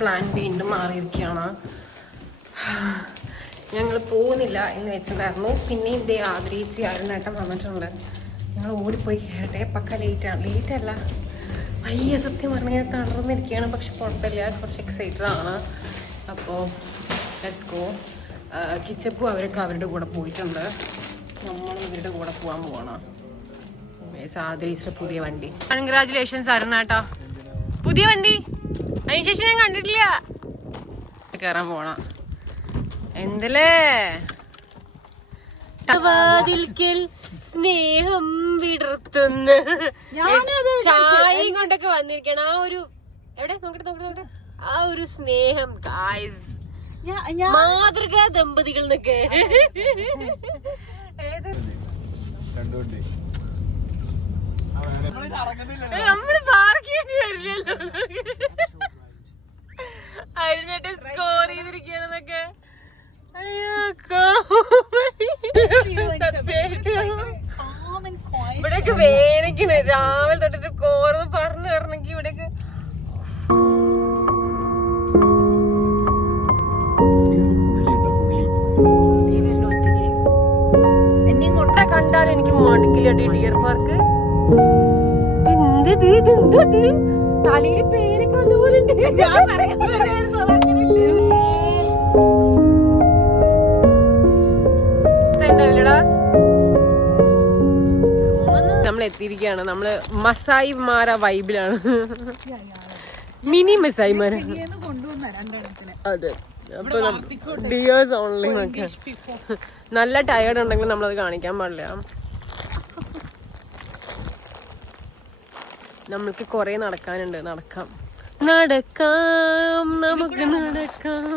Plan വീണ്ടും മാറിയിരിക്കുകയാണ്. ഞങ്ങൾ പോകുന്നില്ല എന്ന് വെച്ചിട്ടുണ്ടായിരുന്നു. പിന്നെയും ഇതേ ആഗ്രഹിച്ച് അരുണേട്ടൻ വന്നിട്ടുണ്ട്. ഞങ്ങൾ ഓടിപ്പോയി കയറട്ടെ. പക്ക ലേറ്റല്ല വയ്യ, സത്യം പറഞ്ഞാൽ തളർന്നിരിക്കുകയാണ്. പക്ഷെ കുഴപ്പമില്ല, കുറച്ച് എക്സൈറ്റഡ് ആണ്. അപ്പോൾ ലെറ്റ്സ് ഗോ. കിച്ചപ്പും അവരൊക്കെ അവരുടെ കൂടെ പോയിട്ടുണ്ട്. നമ്മൾ ഇവരുടെ കൂടെ പോകാൻ പോകണം. ആഗ്രഹിച്ച പുതിയ വണ്ടി. കൺഗ്രാജുലേഷൻസ് അരുണേട്ടാ, പുതിയ വണ്ടി. അതിനുശേഷം ഞാൻ കണ്ടിട്ടില്ല. കയറാൻ പോണം. എന്തല്ലേ വാതിൽക്കൽ സ്നേഹം വിടർത്തുന്ന ചായയും കൊണ്ടൊക്കെ വന്നിരിക്കണം. ആ ഒരു എവിടെ നോക്കട്ടെ ആ ഒരു സ്നേഹം ഗായ്സ്, മാതൃകാ ദമ്പതികൾ എന്നൊക്കെ. നമ്മള് പാർക്ക് ചെയ്യേണ്ടി വരില്ലല്ലോ. അതിനായിട്ട് സ്കോർ ചെയ്തിരിക്കണെന്നൊക്കെ. ഇവിടെയൊക്കെ വേനയ്ക്കണ്. രാവിലെ തൊട്ടിട്ട് കോർന്ന് പറഞ്ഞു തരണമെങ്കിൽ ഇവിടെയൊക്കെ കണ്ടാലും എനിക്ക് മടുക്കില്ല. ഡിയർ പാർക്ക് തലയിൽ പേരൊക്കെ വന്ന പോലെ നമ്മൾ എത്തിയിരിക്കുകയാണ്. നമ്മള് മസായി മാര വൈബിലാണ്. മിനി മസായി മാര. അതെ, അപ്പൊ ഡിയേഴ്സ് ഓൺലി. നല്ല ടയേർഡ് ഉണ്ടെങ്കിൽ നമ്മളത് കാണിക്കാൻ പാടില്ല. നമ്മൾക്ക് കൊറേ നടക്കാനുണ്ട്. നടക്കാം നമുക്ക് നടക്കാം.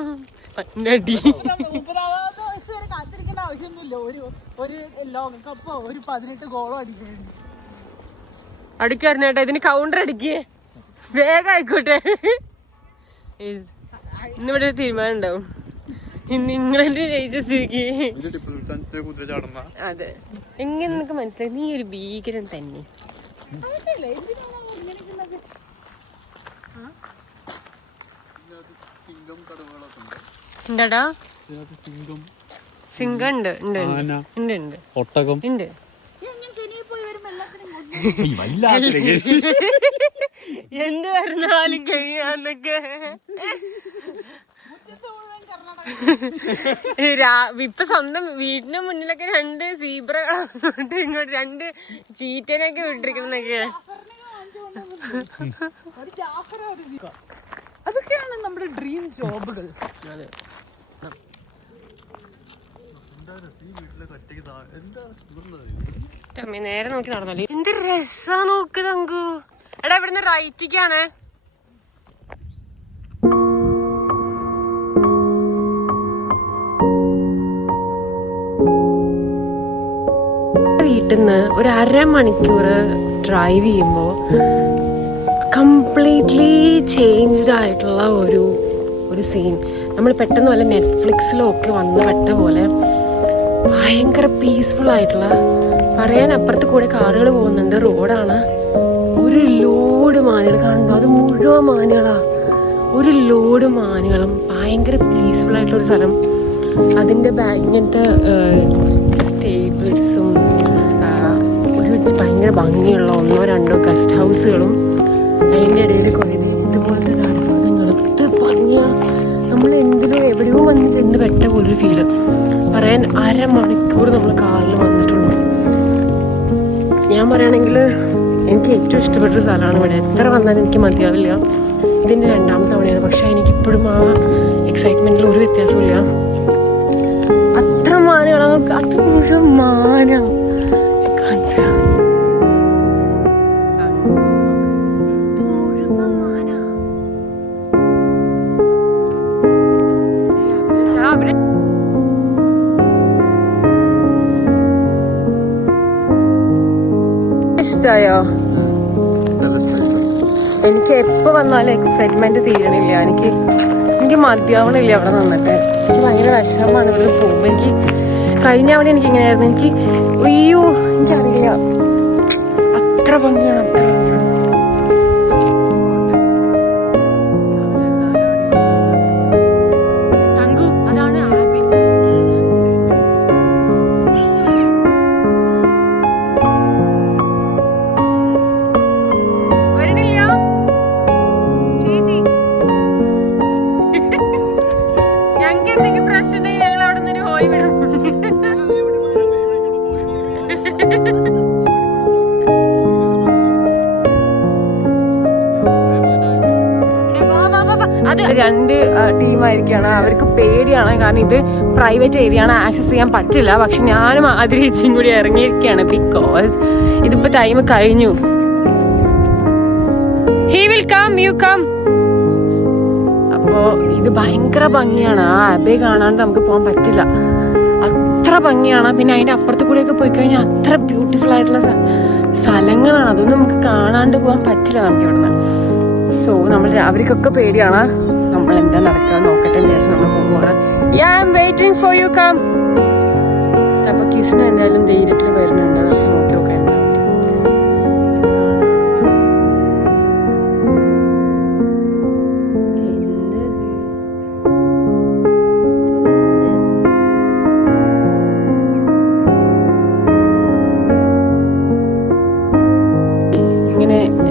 അടിക്കാരനേട്ടാ, ഇതിന് കൗണ്ടർ അടിക്കേ, വേഗം ആയിക്കോട്ടെ. ഇന്നിവിടെ ഒരു തീരുമാനം ഉണ്ടാവും. ഇന്ന് ഇംഗ്ലണ്ട് ജയിച്ച സ്ഥിതിക്ക്. അതെ, എങ്ങനെ നിനക്ക് മനസ്സിലായി? നീ ഒരു ഭീകരൻ തന്നെ. എന്താടാ? സിംഗം ഉണ്ട്, ഒട്ടകം ഉണ്ട്. എന്ത് പറഞ്ഞാലും കഴിയാന്നൊക്കെ. ഇപ്പൊ സ്വന്തം വീടിന്റെ മുന്നിലൊക്കെ 2 സീബ്രകൾ അങ്ങോട്ടും ഇങ്ങോട്ട് 2 ചീറ്റനൊക്കെ വിട്ടിരിക്കുന്നൊക്കെ. അതൊക്കെയാണ് നമ്മുടെ ഡ്രീം ജോബുകൾ. അതെ, നേരെ നോക്കി നടന്നാലേ എന്ത് രസാ. നോക്ക് തങ്കു. എടാ, ഇവിടുന്ന് റൈറ്റിക്കാണ്. വീട്ടിൽ നിന്ന് ഒരു 1/2 മണിക്കൂർ ഡ്രൈവ് ചെയ്യുമ്പോൾ കംപ്ലീറ്റ്ലി ചേഞ്ച്ഡ് ആയിട്ടുള്ള ഒരു സീൻ. നമ്മൾ പെട്ടെന്ന് വല്ല നെറ്റ്ഫ്ലിക്സിലും ഒക്കെ വന്ന് പെട്ട പോലെ ഭയങ്കര പീസ്ഫുൾ ആയിട്ടുള്ള, പറയാൻ അപ്പുറത്ത് കൂടെ കാറുകൾ പോകുന്നുണ്ട്, റോഡാണ്. ഒരു ലോഡ് മാനുകൾ കാണുന്നു. അത് മുഴുവൻ മാനുകളാ. ഒരു ലോഡ് മാനുകളും. ഭയങ്കര പീസ്ഫുൾ ആയിട്ടുള്ളൊരു സ്ഥലം. അതിൻ്റെ ഇങ്ങനത്തെ സ്റ്റേബിൾസും ഒരു ഭയങ്കര ഭംഗിയുള്ള 1-2 ഗസ്റ്റ് ഹൗസുകളും അതിൻ്റെ ഇടയിൽ കുറേ ഇതുപോലത്തെ കാണുമ്പോൾ ഇത് ഭംഗിയാ. നമ്മൾ എന്തിനോ എവിടെയോ വന്ന് ചെന്ന് പെട്ട പോലൊരു ഫീല്. പറയാൻ 1/2 മണിക്കൂർ നമ്മൾ കാറിൽ വന്നിട്ടുള്ളൂ. ഞാൻ പറയുകയാണെങ്കിൽ എനിക്ക് ഏറ്റവും ഇഷ്ടപ്പെട്ടൊരു സ്ഥലമാണ് ഇവിടെ. എത്ര വന്നാലും എനിക്ക് മതിയാവില്ല. ഇതിൻ്റെ 2ാമത്തെ തവണയാണ്. പക്ഷെ എനിക്കിപ്പോഴും ആ എക്സൈറ്റ്മെൻറ്റിൽ ഒരു വ്യത്യാസമില്ല. അത്ര മാനകളാണ്. അത് മുഴുവൻ മാന കാണിച്ചാ. ഇഷ്ടായോ? എനിക്ക് എപ്പോ വന്നാലും എക്സൈറ്റ്മെന്റ് തീരണില്ല. എനിക്ക് മതിയാവണില്ല അവിടെ നിന്നിട്ട്. എനിക്ക് ഭയങ്കര വിഷമമാണ് ഇവിടെ പോകുമ്പോൾ. എനിക്ക് കഴിഞ്ഞ അവിടെ എനിക്ക് ഇങ്ങനെയായിരുന്നു. എനിക്കറിയില്ല, അത്ര ഭംഗിയാണ്. അത്ര അത് 2 ടീമായിരിക്കാണ്. അവർക്ക് പേടിയാണ്, കാരണം ഇത് പ്രൈവറ്റ് ഏരിയ ആണ്, ആക്സസ് ചെയ്യാൻ പറ്റില്ല. പക്ഷെ ഞാനും ആദ്യം കൂടി ഇറങ്ങിയിരിക്കുകയാണ്, ബിക്കോസ് ഇതിപ്പോ ടൈം കഴിഞ്ഞു. He will come, you come. അപ്പോ ഇത് ഭയങ്കര ഭംഗിയാണ്. ആ അബേ കാണാണ്ട് നമുക്ക് പോകാൻ പറ്റില്ല, അത്ര ഭംഗിയാണ്. പിന്നെ അതിന്റെ അപ്പുറത്ത് കൂടെയൊക്കെ പോയി കഴിഞ്ഞാൽ അത്ര ബ്യൂട്ടിഫുൾ ആയിട്ടുള്ള സ്ഥലങ്ങളാണ്. അതൊന്നും നമുക്ക് കാണാണ്ട് പോകാൻ പറ്റില്ല നമുക്ക് ഇവിടുന്ന്. സോ നമ്മൾ അവർക്കൊക്കെ പേടിയാണ്. നമ്മൾ എന്താ നടക്കുക നോക്കട്ടെ എന്ന് വിചാരിച്ച് നമ്മൾ പോകുവാണ്. Waiting for you come. അപ്പൊ കൃഷ്ണ എന്തായാലും ധൈര്യത്തിൽ വരുന്നുണ്ട്. നമുക്ക് നോക്കി നോക്കാം എന്താ.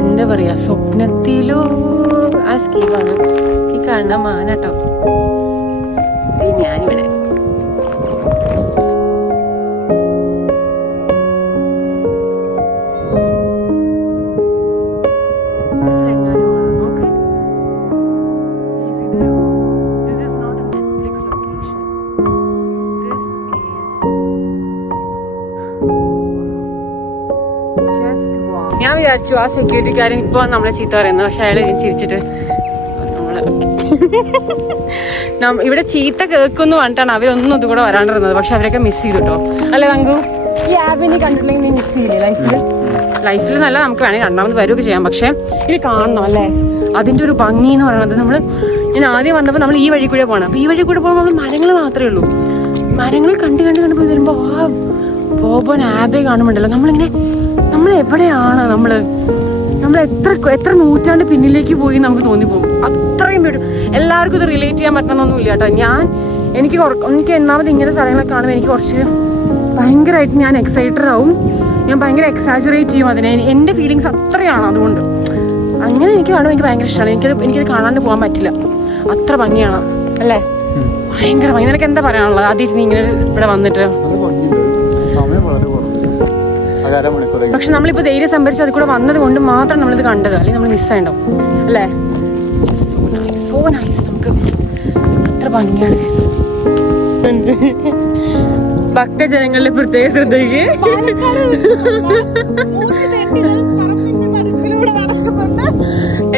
എന്താ പറയാ, സ്വപ്നത്തിലോ ആ സ്കീമാണ് ഈ കാണുന്ന മാന കേട്ടോ. ഞാനിവിടെ ഞാൻ വിചാരിച്ചു ആ സെക്യൂരിറ്റിക്കാരൻ ഇപ്പൊ നമ്മളെ ചീത്ത പറയുന്നത്, പക്ഷെ അയാൾ ചിരിച്ചിട്ട് ഇവിടെ ചീത്ത കേൾക്കുന്നു പറഞ്ഞിട്ടാണ് അവരൊന്നും ഇതുകൂടെ വരാണ്ടിരുന്നത്. പക്ഷെ അവരൊക്കെ മിസ് ചെയ്തു കേട്ടോ. അല്ലെ തങ്കു, ഈ ആപ്പ് നീ കണ്ടിട്ടില്ലെങ്കിൽ നീ മിസ് ചെയ്യില്ലേ ലൈഫിൽ നല്ല നമുക്ക് വേണമെങ്കിൽ രണ്ടാമത് വരികയൊക്കെ ചെയ്യാം. പക്ഷെ ഇത് കാണണം അല്ലേ, അതിന്റെ ഒരു ഭംഗി എന്ന് പറയുന്നത്. ഞാൻ ആദ്യം വന്നപ്പോൾ നമ്മൾ ഈ വഴി കൂടെ പോകണം. അപ്പൊ ഈ വഴി കൂടെ പോകുമ്പോൾ നമ്മൾ മരങ്ങൾ മാത്രമേ ഉള്ളൂ. മരങ്ങൾ കണ്ട് പോയി വരുമ്പോ ആ ബോബൻ ആബെ കാണുമ്പോണ്ടല്ലോ, നമ്മൾ എവിടെയാണ്, നമ്മൾ എത്ര നൂറ്റാണ്ട് പിന്നിലേക്ക് പോയി നമുക്ക് തോന്നിപ്പോകും. അത്രയും എല്ലാവർക്കും ഇത് റിലേറ്റ് ചെയ്യാൻ പറ്റണമെന്നൊന്നുമില്ല കേട്ടോ. എനിക്ക് ഒന്നാമത് ഇങ്ങനെ സ്ഥലങ്ങളൊക്കെ കാണുമ്പോൾ എനിക്ക് കുറച്ച് ഭയങ്കരമായിട്ട് ഞാൻ എക്സൈറ്റഡ് ആവും. ഞാൻ ഭയങ്കര എക്സാജറേറ്റ് ചെയ്യും അതിനെ. എൻ്റെ ഫീലിങ്സ് അത്രയാണ്. അതുകൊണ്ട് അങ്ങനെ എനിക്ക് കാണുമ്പോൾ എനിക്ക് ഭയങ്കര ഇഷ്ടമാണ്. എനിക്കത് കാണാണ്ട് പോകാൻ പറ്റില്ല, അത്ര ഭംഗിയാണ് അല്ലേ, ഭയങ്കര ഭംഗി. നിനക്ക് എന്താ പറയാനുള്ളത് ആദ്യമായിട്ട് നീ ഇങ്ങനെ ഇവിടെ വന്നിട്ട്? പക്ഷെ നമ്മളിപ്പോ ധൈര്യം സംഭരിച്ച് അതിൽ കൂടെ വന്നത് കൊണ്ട് മാത്രം നമ്മളിത് കണ്ടത്, അല്ലെങ്കിൽ നമ്മൾ മിസ്സായിണ്ടാവും അല്ലേ. So nice. നമുക്ക് അത്ര ഭംഗിയാണ്. ഭക്തജനങ്ങളുടെ പ്രത്യേക ശ്രദ്ധയ്ക്ക്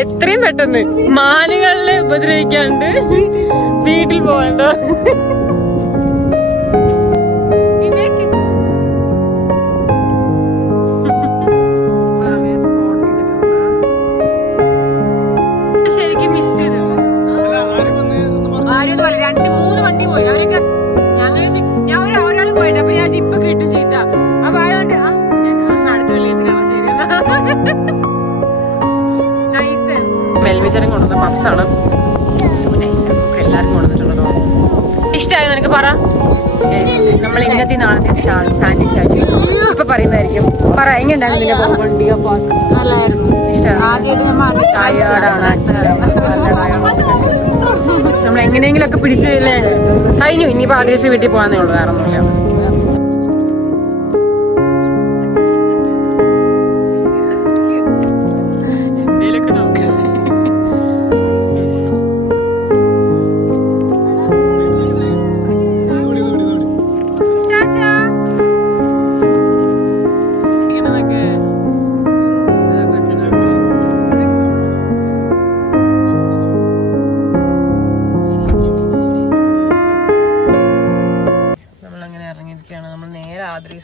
എത്രയും പെട്ടെന്ന് മാനുകളെ ഉപദ്രവിക്കാണ്ട് വീട്ടിൽ പോകണ്ട. ശരിക്കും മിസ് ചെയ്തു. 2-3 വണ്ടി പോയി. അവരൊക്കെ ഞാൻ ഒരാൾ പോയിട്ട് അപ്പൊ ഞാൻ ഇപ്പൊ കിട്ടും ചെയ്ത അപ്പൊ ആരാണ്ട് അടുത്ത വെള്ളിയാഴ്ച കാണാൻ. ശരി, നൈസ്. മെൽവിച്ചരം കൊണ്ടുവന്ന പപ്സാണ്. So nice. നമുക്ക് എല്ലാവർക്കും കൊണ്ടുവന്നിട്ടുള്ളതോ. ഇഷ്ടമായോ നിനക്ക്? പറ. നമ്മൾ ഇന്നത്തെ നാളത്തെ സ്റ്റാർ സാൻഡി ഷാജി ഇപ്പൊ പറയുന്നതായിരിക്കും. പറ, എങ്ങനെയുണ്ടായിരുന്നു വണ്ടി? നമ്മൾ എങ്ങനെയെങ്കിലും ഒക്കെ പിടിച്ചില്ലേ കഴിഞ്ഞു. ഇനിയിപ്പോ ആദ്യം വീട്ടിൽ പോകാന്നേ ഉള്ളൂ, വേറെ ഒന്നുമില്ല.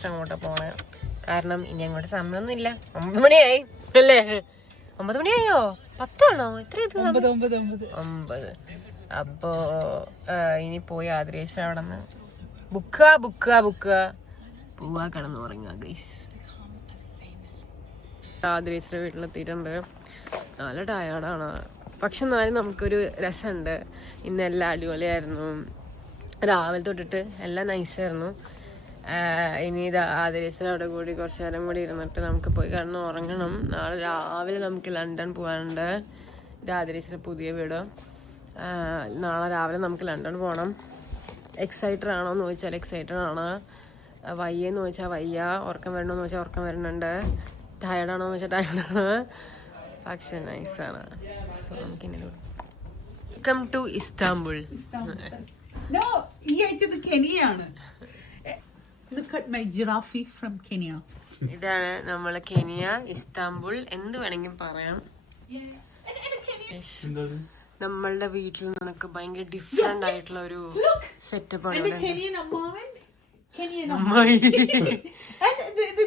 അങ്ങോട്ടാ പോണേ, കാരണം ഇനി അങ്ങോട്ട് സമയമൊന്നും ഇല്ല. 9 മണിയായി അല്ലേ? 9 മണിയായോ? 10 ആണോ? എത്ര? 9. അപ്പോ ഇനി പോയി ആദ്രേശ്വരം അവിടെ നിന്ന് ബുക്കുക പോവാ, കിടന്ന് ഉറങ്ങുക ഗൈസ്. ആദ്രേശ്വരം വീട്ടിലെത്തിയിട്ടുണ്ട്. നല്ല ടയേർഡാണ്, പക്ഷെ എന്നാലും നമുക്കൊരു രസമുണ്ട്. ഇന്നെല്ലാം അടിപൊളിയായിരുന്നു. രാവിലെ തൊട്ടിട്ട് എല്ലാം നൈസായിരുന്നു. ഇനി ഇത് ആദരിച്ചിൽ അവിടെ കൂടി കുറച്ച് നേരം കൂടി ഇരുന്നിട്ട് നമുക്ക് പോയി കിടന്ന് ഉറങ്ങണം. നാളെ രാവിലെ നമുക്ക് ലണ്ടൻ പോകാനുണ്ട്. ഇത് ആദരിച്ചിൽ പുതിയ വീട്. നാളെ രാവിലെ നമുക്ക് ലണ്ടൻ പോകണം. എക്സൈറ്റഡ് ആണോ എന്ന് ചോദിച്ചാൽ എക്സൈറ്റഡ് ആണ്. വയ്യെന്ന് ചോദിച്ചാൽ വയ്യ. ഉറക്കം വരണമെന്ന് ചോദിച്ചാൽ ഉറക്കം വരുന്നുണ്ട്. ടയർഡാണോ എന്ന് ചോദിച്ചാൽ ടയർഡാണ്. പക്ഷെ നൈസാണ്. സോ നമുക്കിങ്ങനെ വെൽക്കം ടു ഇസ്താംബുൾ. No, ഈ അയച്ചത് കെനിയാണ്. Look at my giraffe from Kenya. ഇതാണ് നമ്മളെ കെനിയ, ഇസ്താംബുൾ എന്ത് വേണമെങ്കിലും പറയാം. നമ്മളുടെ വീട്ടിൽ നിന്നൊക്കെ ഭയങ്കര ഡിഫറെന്റ് ആയിട്ടുള്ള ഒരു സെറ്റപ്പ് ആണ്. Kenyan അമ്മാവൻ, Kenyan അമ്മായി. And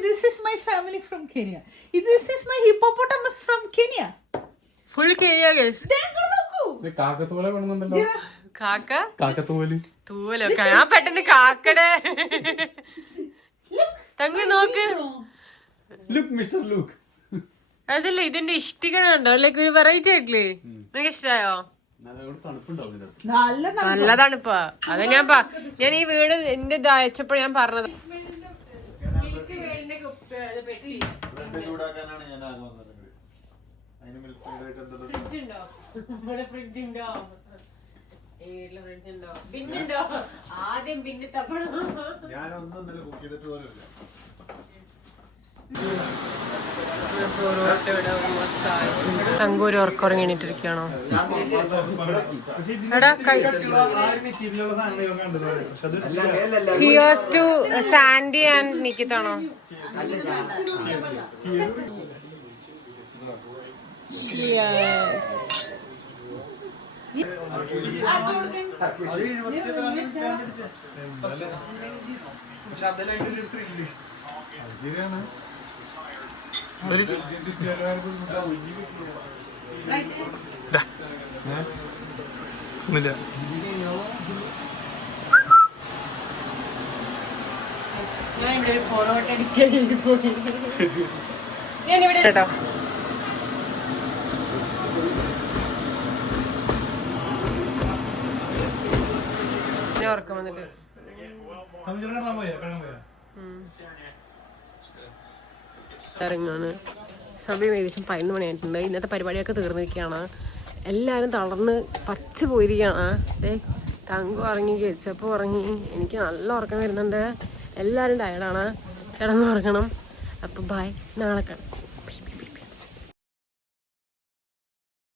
this is my family from Kenya. This is my hippopotamus from Kenya. Full Kenya guys. നോക്കൂ. കാക്കത്തോല കൊണ്ടുവന്നല്ലോ. കാക്കത്തോല് തൂവലൊക്കെ ഞാൻ പെട്ടെന്ന് കാക്കടെ തങ്ങി നോക്ക്. അതല്ല ഇതിന്റെ ഇഷ്ടികണ്ടോ, ലൈക്ക് വെറൈറ്റി ആയിട്ടില്ലേ? നിനക്ക് ഇഷ്ടായോ? നല്ല തണുപ്പാ. അത് ഞാൻ ഈ വീട് എന്റെ ഇത് അയച്ചപ്പോൾ ഞാൻ പറഞ്ഞത്. ആദ്യം പിന്നെ തപ്പണം. തങ്കൂര് ഉറക്കുറങ്ങിട്ടിരിക്കണോ? ചിയേഴ്സ് ടു സാൻഡി ആൻഡ് നിക്കിത്താണോ? ഞാനിവിടെ കേട്ടോ. ഉറക്കം വന്നിട്ട് ഇറങ്ങാണ്. സമയം ഏകദേശം 11 മണിയായിട്ടുണ്ട്. ഇന്നത്തെ പരിപാടിയൊക്കെ തീർന്നിരിക്കുകയാണ്. എല്ലാവരും തളർന്ന് പച്ച പോയിരിക്കുകയാണ്. തങ്കു ഉറങ്ങി, കെച്ചപ്പ് ഉറങ്ങി, എനിക്ക് നല്ല ഉറക്കം വരുന്നുണ്ട്. എല്ലാവരും ടയർഡാണ്. കിടന്നുറങ്ങണം. അപ്പോൾ ബൈ, നാളെ കാണാം.